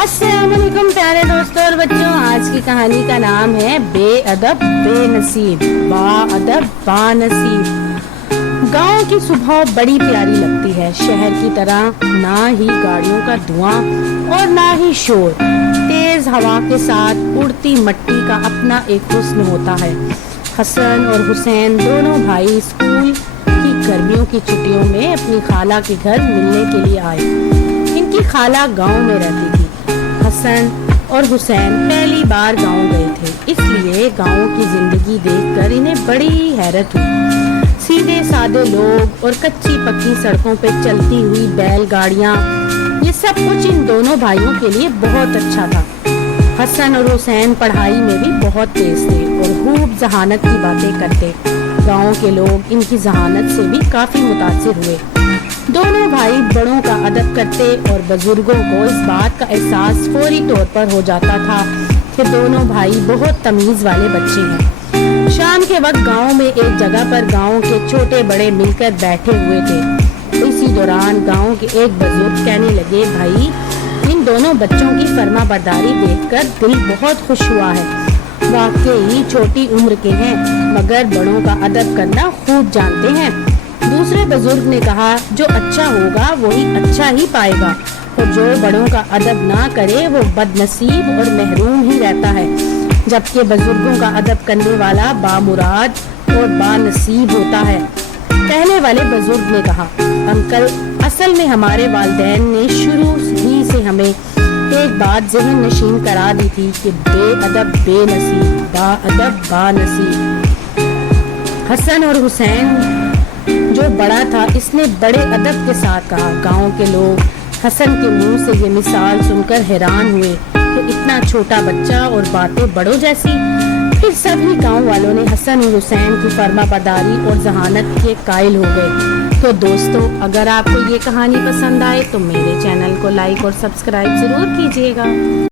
अस्सलाम वालेकुम प्यारे दोस्तों और बच्चों, आज की कहानी का नाम है बेअदब बेनसीब बाअदब बानसीब। गांव की सुबह बड़ी प्यारी लगती है। शहर की तरह ना ही गाड़ियों का धुआं और ना ही शोर। तेज हवा के साथ उड़ती मिट्टी का अपना एक हुस्न होता है। हसन और हुसैन दोनों भाई स्कूल की गर्मियों की छुट्टियों में अपनी खाला के घर मिलने के लिए आए। इनकी खाला गांव में रहती थी। हसन और हुसैन पहली बार गांव गए थे, इसलिए गांव की जिंदगी देखकर इन्हें बड़ी हैरत हुई। सीधे सादे लोग और कच्ची पक्की सड़कों पे चलती हुई बैलगाड़ियां, ये सब कुछ इन दोनों भाइयों के लिए बहुत अच्छा था। हसन और हुसैन पढ़ाई में भी बहुत तेज थे और खूब जहानत की बातें करते। गांव के लोग इनकी जहानत से भी काफी मुतासिर हुए। दोनों भाई बड़ों का अदब करते और बुजुर्गों को इस बात का एहसास फौरी तौर पर हो जाता था कि दोनों भाई बहुत तमीज वाले बच्चे हैं। शाम के वक्त गांव में एक जगह पर गांव के छोटे बड़े मिलकर बैठे हुए थे। इसी दौरान गांव के एक बुजुर्ग कहने लगे, भाई इन दोनों बच्चों की फर्मा बरदारी देखकर दिल बहुत खुश हुआ है। वाकई छोटी उम्र के हैं मगर बड़ों का अदब करना खूब जानते हैं। दूसरे बुजुर्ग ने कहा, जो अच्छा होगा वही अच्छा ही पाएगा और जो बड़ों का अदब ना करे वो बदनसीब और महरूम ही रहता है। जबकि बुजुर्गों का अदब करने वाला बामुराद और बानसीब होता है। पहले वाले बुजुर्ग ने कहा, अंकल असल में हमारे वालिदैन ने शुरू ही से हमें एक बात ज़हन नशीन करा दी थी कि बेअदब बेनसीब बाअदब बानसीब। हसन और हुसैन जो बड़ा था इसने बड़े अदब के साथ कहा। गांव के लोग हसन के मुंह से ये मिसाल सुनकर हैरान हुए कि इतना छोटा बच्चा और बातें बड़ों जैसी। फिर सभी गांव वालों ने हसन और हुसैन की फर्माबरदारी और जहानत के कायल हो गए। तो दोस्तों, अगर आपको ये कहानी पसंद आए तो मेरे चैनल को लाइक और सब्सक्राइब जरूर कीजिएगा।